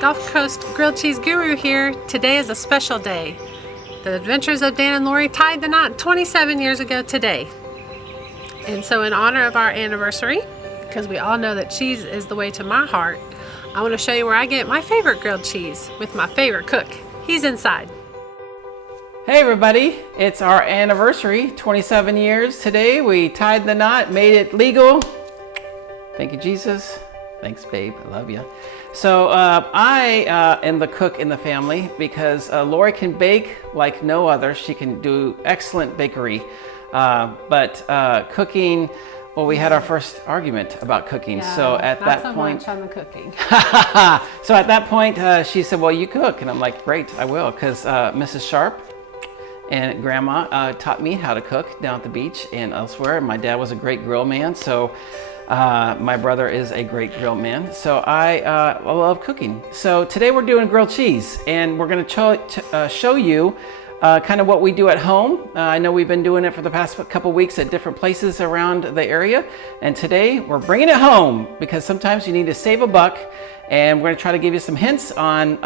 Gulf Coast Grilled Cheese Guru here. Today is a special day. The adventures of Dan and Lori tied the knot 27 years ago today. And so in honor of our anniversary, because we all know that cheese is the way to my heart, I want to show you where I get my favorite grilled cheese with my favorite cook. He's inside. Hey everybody, it's our anniversary, 27 years. Today we tied the knot, made it legal. Thank you, Jesus. Thanks, babe, I love you. So I am the cook in the family because Lori can bake like no other. She can do excellent bakery, but cooking, well, we had our first argument about cooking. Yeah, so at that point, not so much on the cooking. so at that point, she said, well, you cook. And I'm like, great, I will, because Mrs. Sharp and Grandma taught me how to cook down at the beach and elsewhere. And my dad was a great grill man, so my brother is a great grill man. So I love cooking. So today we're doing grilled cheese, and we're going to show you kind of what we do at home. I know we've been doing it for the past couple weeks at different places around the area, and today we're bringing it home because sometimes you need to save a buck, and we're going to try to give you some hints on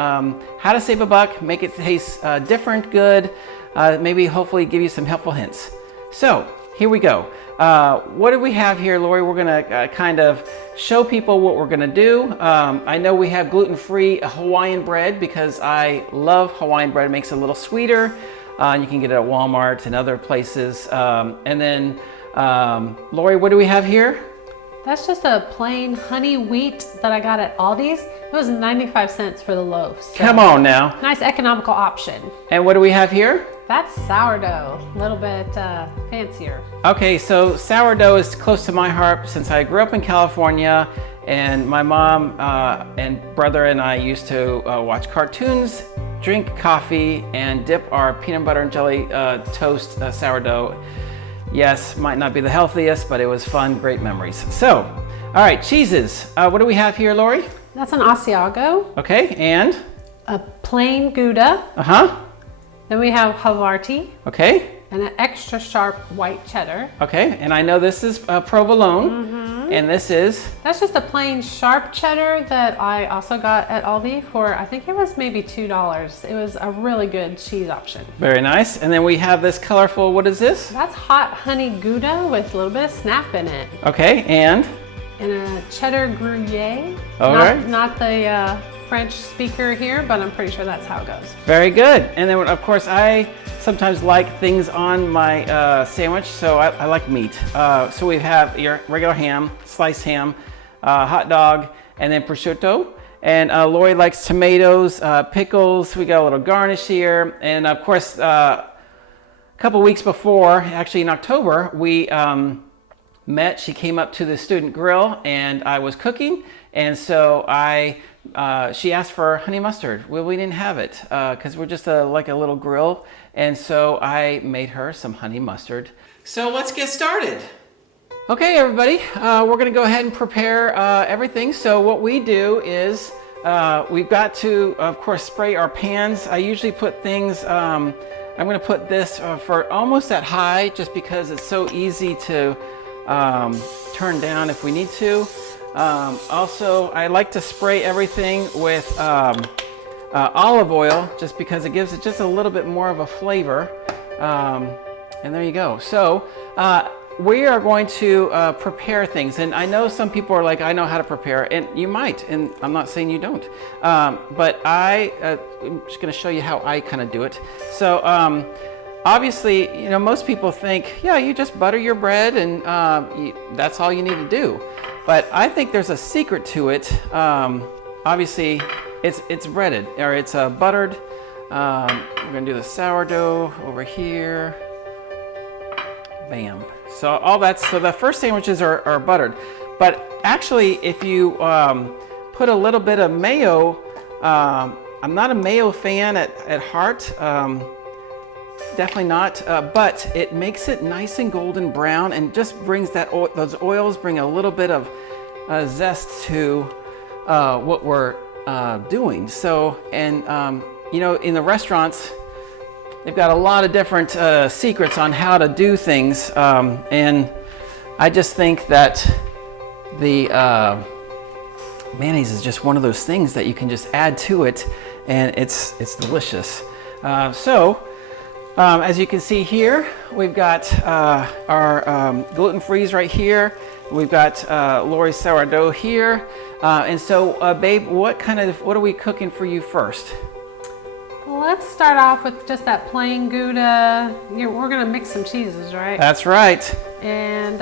how to save a buck, make it taste different, good, maybe hopefully give you some helpful hints. So here we go. What do we have here, Lori? We're going to kind of show people what we're going to do. I know we have gluten-free Hawaiian bread because I love Hawaiian bread. It makes it a little sweeter. You can get it at Walmart and other places. And then, Lori, what do we have here? That's just a plain honey wheat that I got at Aldi's. It was 95 cents for the loaf. So come on now. Nice economical option. And what do we have here? That's sourdough, a little bit fancier. Okay, so sourdough is close to my heart since I grew up in California, and my mom and brother and I used to watch cartoons, drink coffee, and dip our peanut butter and jelly toast sourdough. Yes, might not be the healthiest, but it was fun, great memories. So, all right, cheeses. What do we have here, Lori? That's an Asiago. Okay, and? A plain Gouda. Uh-huh. Then we have Havarti. Okay. And an extra sharp white cheddar. Okay, and I know this is provolone, and this is? That's just a plain sharp cheddar that I also got at Aldi for, I think it was maybe $2. It was a really good cheese option. Very nice. And then we have this colorful, what is this? That's hot honey Gouda with a little bit of snap in it. Okay, and? And a cheddar Gruyere. All right. Not the French speaker here, but I'm pretty sure that's how it goes. Very good. And then of course I sometimes like things on my sandwich, so I like meat. So we have your regular ham, sliced ham, hot dog, and then prosciutto. And Lori likes tomatoes, pickles. We got a little garnish here. And of course, a couple weeks before, actually in October, we met. She came up to the student grill and I was cooking. And so she asked for honey mustard. Well, we didn't have it because we're just like a little grill. And so I made her some honey mustard. So let's get started. Okay, everybody, we're gonna go ahead and prepare everything. So what we do is we've got to, of course, spray our pans. I usually put things, I'm gonna put this for almost at high just because it's so easy to turn down if we need to. Also, I like to spray everything with olive oil just because it gives it just a little bit more of a flavor. And there you go. So we are going to prepare things. And I know some people are like, I know how to prepare, and you might, and I'm not saying you don't. But I'm just going to show you how I kind of do it. So obviously, you know, most people think, yeah, you just butter your bread and that's all you need to do. But I think there's a secret to it. Obviously, it's breaded, or it's buttered. We're gonna do the sourdough over here. Bam. So all that's, so the first sandwiches are buttered. But actually, if you put a little bit of mayo, I'm not a mayo fan at heart. Definitely not, but it makes it nice and golden brown and just brings that those oils bring a little bit of zest to what we're doing. So, and you know, in the restaurants, they've got a lot of different secrets on how to do things, and I just think that the mayonnaise is just one of those things that you can just add to it, and it's delicious. As you can see here, we've got our gluten-frees right here. We've got Lori's sourdough here. And so, babe, what are we cooking for you first? Well, let's start off with just that plain Gouda. We're gonna mix some cheeses, right? That's right. And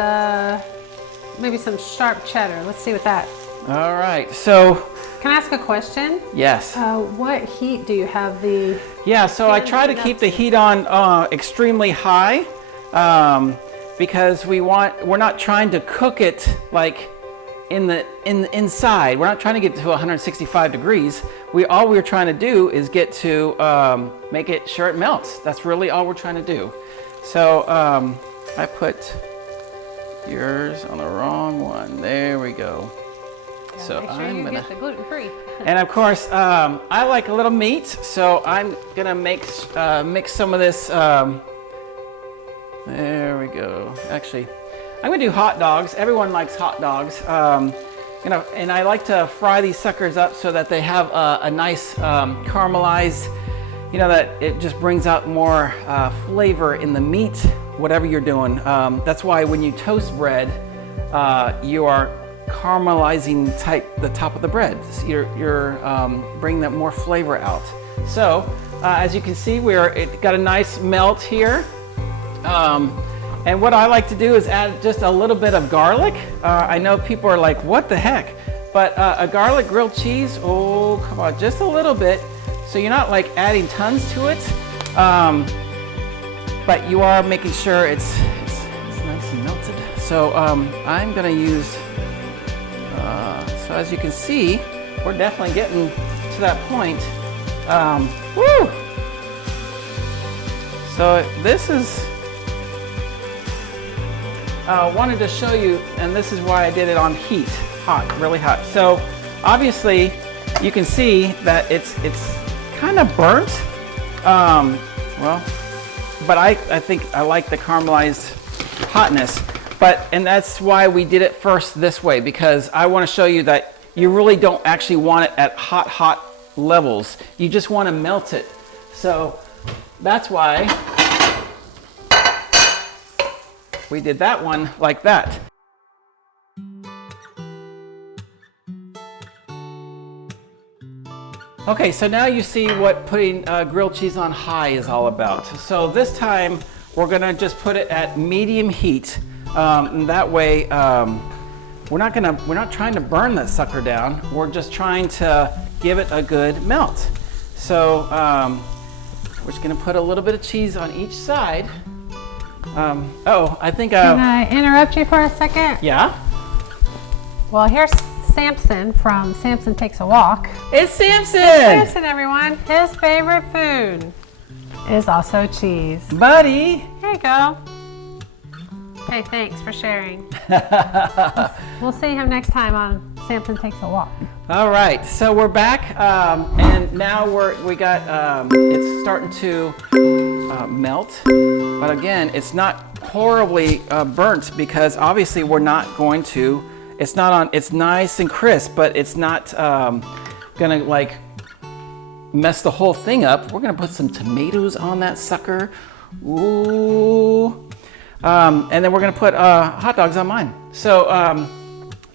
maybe some sharp cheddar. Let's see what that. All right, so. Can I ask a question? Yes. What heat do you have the? Yeah, so I try to keep the heat on extremely high because we're not trying to cook it like in the inside. We're not trying to get to 165 degrees. All we're trying to do is get to make it sure it melts. That's really all we're trying to do. So I put yours on the wrong one. There we go. Yeah, so make sure I'm you gonna get the gluten-free. And of course, I like a little meat, so I'm gonna mix some of this. There we go. Actually, I'm gonna do hot dogs. Everyone likes hot dogs. And I like to fry these suckers up so that they have a nice caramelized, that it just brings out more flavor in the meat, whatever you're doing. That's why when you toast bread, you are caramelizing the top of the bread. So you're bringing that more flavor out. So as you can see, it got a nice melt here. And what I like to do is add just a little bit of garlic. I know people are like, what the heck? But a garlic grilled cheese, oh, come on, just a little bit. So you're not like adding tons to it, but you are making sure it's nice and melted. So I'm gonna use, so as you can see, we're definitely getting to that point. Woo! So this is, wanted to show you, and this is why I did it on heat, hot, really hot. So obviously you can see that it's kind of burnt. But I think I like the caramelized hotness. And that's why we did it first this way, because I want to show you that you really don't actually want it at hot levels. You just want to melt it. So that's why we did that one like that. Okay, so now you see what putting grilled cheese on high is all about. So this time we're gonna just put it at medium heat. And that way we're not trying to burn that sucker down. We're just trying to give it a good melt. So we're just gonna put a little bit of cheese on each side. Oh, I think Can I interrupt you for a second? Yeah? Well, here's Samson from Samson Takes a Walk. It's Samson! It's Samson, everyone. His favorite food is also cheese. Buddy! Here you go. Hey, thanks for sharing. We'll see him next time on Samson Takes a Walk. All right, so we're back, and now it's starting to melt. But again, it's not horribly burnt because obviously we're not going to. It's nice and crisp, but it's not gonna like mess the whole thing up. We're gonna put some tomatoes on that sucker. Ooh. And then we're gonna put hot dogs on mine. So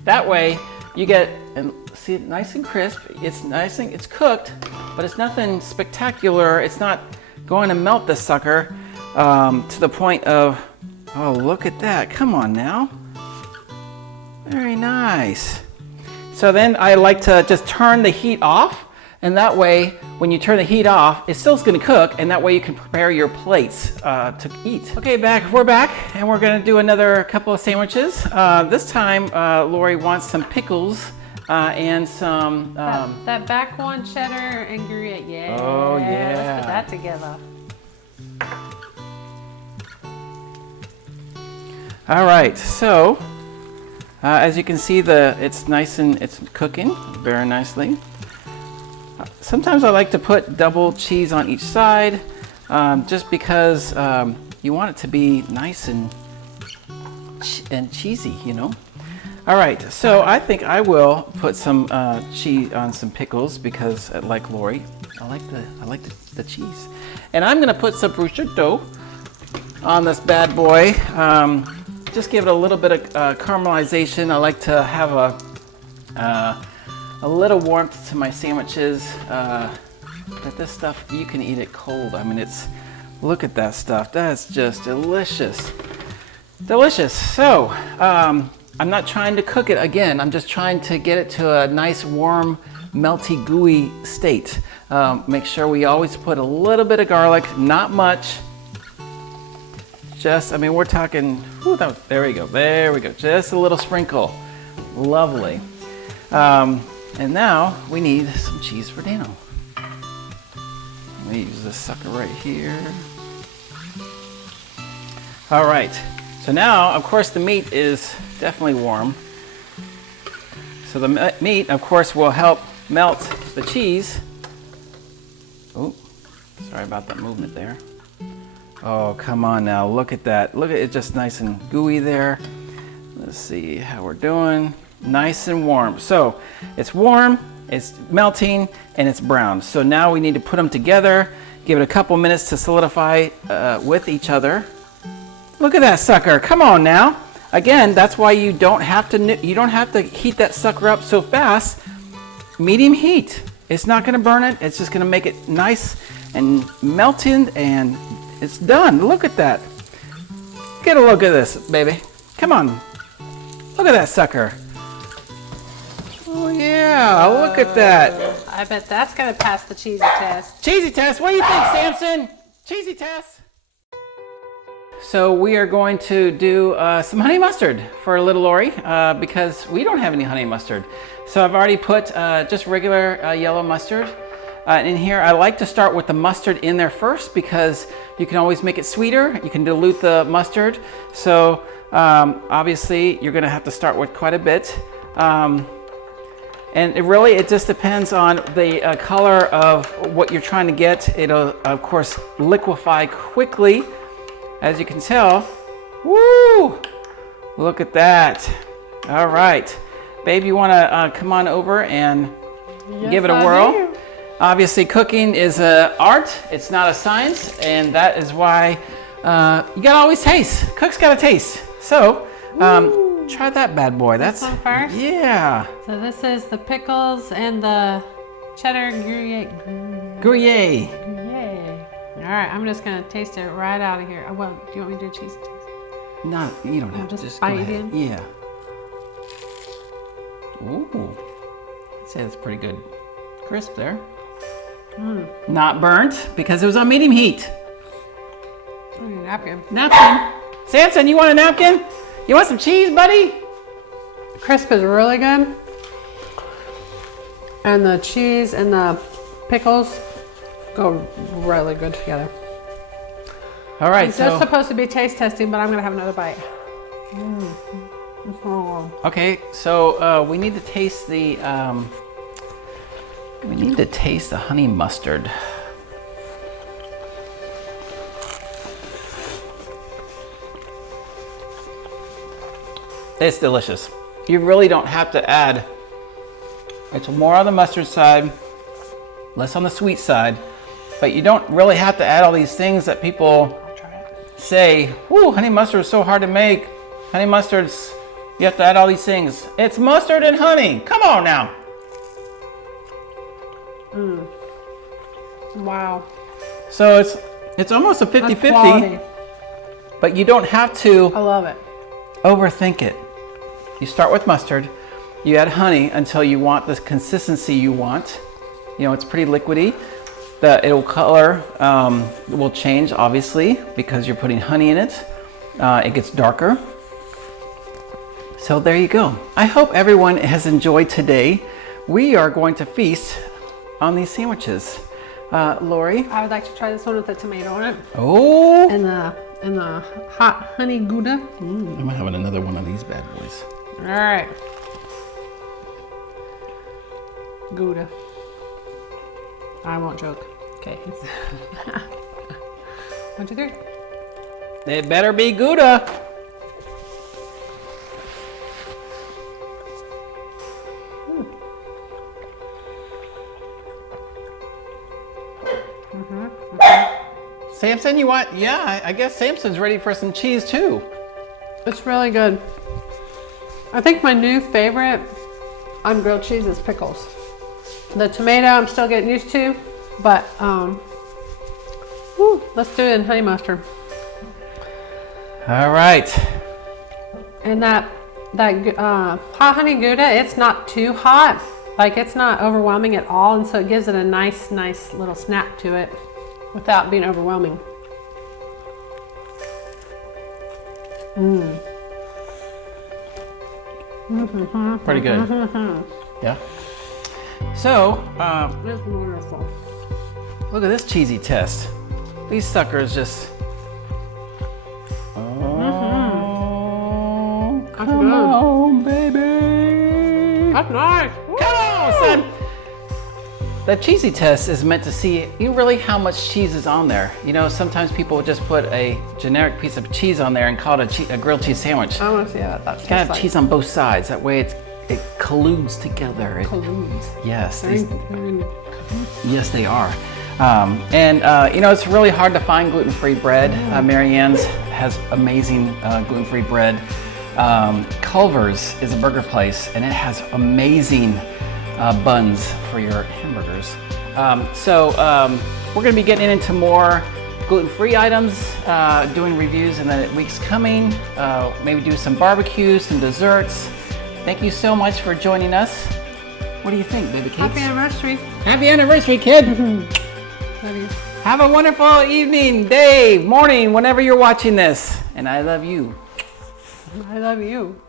that way you get, and see it nice and crisp. It's cooked, but it's nothing spectacular. It's not going to melt this sucker to the point of, oh, look at that. Come on now. Very nice. So then I like to just turn the heat off, and that way when you turn the heat off, it's still going to cook, and that way you can prepare your plates to eat. Okay, we're back, and we're going to do another couple of sandwiches. This time Lori wants some pickles and some that back one, cheddar and Gruyere. Yeah. Oh yeah. Let's put that together. All right, so as you can see, it's nice and it's cooking very nicely. Sometimes I like to put double cheese on each side, just because you want it to be nice and cheesy, All right, so I think I will put some cheese on some pickles because, like Lori, I like the cheese. And I'm gonna put some prosciutto on this bad boy. Just give it a little bit of caramelization. I like to have a little warmth to my sandwiches. But this stuff, you can eat it cold. I mean, look at that stuff. That's just delicious. Delicious. So, I'm not trying to cook it again. I'm just trying to get it to a nice, warm, melty, gooey state. Make sure we always put a little bit of garlic, not much. Just, I mean, we're talking, there we go. Just a little sprinkle. Lovely. And now we need some cheese for Dano. Let me use this sucker right here. All right. So now, of course, the meat is definitely warm. So the meat, of course, will help melt the cheese. Oh, sorry about that movement there. Oh, come on now, look at that. Look at it, just nice and gooey there. Let's see how we're doing. Nice and warm. So it's warm, it's melting, and it's brown. So now we need to put them together, give it a couple minutes to solidify with each other. Look at that sucker, come on now. Again, that's why you don't have to heat that sucker up so fast. Medium heat. It's not gonna burn it, it's just gonna make it nice and melting, and it's done. Look at that. Get a look at this, baby. Come on. Look at that sucker. Oh yeah, look at that. I bet that's gonna pass the cheesy test. Cheesy test, what do you think, Samson? Cheesy test. So we are going to do some honey mustard for little Lori because we don't have any honey mustard. So I've already put just regular yellow mustard in here. I like to start with the mustard in there first because you can always make it sweeter. You can dilute the mustard. So obviously you're gonna have to start with quite a bit. And it just depends on the color of what you're trying to get. It'll of course liquefy quickly. As you can tell, woo! Look at that. All right. Babe, you wanna come on over and give it a whirl? Do. Obviously, cooking is an art. It's not a science, and that is why you gotta always taste. Cooks gotta taste. So, try that bad boy. This one first? Yeah. So this is the pickles and the cheddar Gruyere. Gruyere. All right, I'm just gonna taste it right out of here. Well, do you want me to do a cheese taste? No, you don't have to. Just go bite ahead. in? Yeah. Ooh. I'd say that's pretty good. Crisp there. Not burnt because it was on medium heat. I need a napkin. Napkin. Samson, you want a napkin? You want some cheese, buddy? The crisp is really good. And the cheese and the pickles go really good together. All right, It's just supposed to be taste testing, but I'm gonna have another bite. Oh. okay, so we need to taste the honey mustard. It's delicious. You really don't have to add. It's more on the mustard side, less on the sweet side, but you don't really have to add all these things that people say, "Whoo, honey mustard is so hard to make. Honey mustard's, you have to add all these things." It's mustard and honey. Come on now. Wow. So it's almost a 50-50, but you don't have to I love it. overthink it. You start with mustard, you add honey until you want the consistency you want. You know, it's pretty liquidy. It'll color will change obviously because you're putting honey in it. It gets darker. So there you go. I hope everyone has enjoyed today. We are going to feast on these sandwiches. Lori? I would like to try this one with the tomato on it. Oh! And the hot honey Gouda. I'm having another one of these bad boys. All right. Gouda. I won't joke. Okay. 1, 2, 3. It better be Gouda. Samson, you want? Yeah, I guess Samson's ready for some cheese too. It's really good. I think my new favorite on grilled cheese is pickles. The tomato I'm still getting used to, but let's do it in honey mustard. All right. And that hot honey Gouda, it's not too hot. Like it's not overwhelming at all, and so it gives it a nice little snap to it without being overwhelming. Pretty good. Yeah. So, It's wonderful. look at this cheesy test. These suckers just. Oh, come on, baby. That's nice. Come on, son. The cheesy test is meant to see how much cheese is on there. You know, sometimes people will just put a generic piece of cheese on there and call it a grilled cheese sandwich. I want to see how that's You gotta have cheese on both sides. That way it colludes together. Colludes. Yes. Yes, they are. You know, it's really hard to find gluten-free bread. Marianne's has amazing gluten-free bread. Culver's is a burger place, and it has amazing buns for your hamburgers. We're gonna be getting into more gluten-free items, doing reviews in the weeks coming, maybe do some barbecues, some desserts. Thank you so much for joining us. What do you think, baby cakes? Happy anniversary. Happy anniversary, kid. Love you. Have a wonderful evening, day, morning, whenever you're watching this. And I love you. I love you.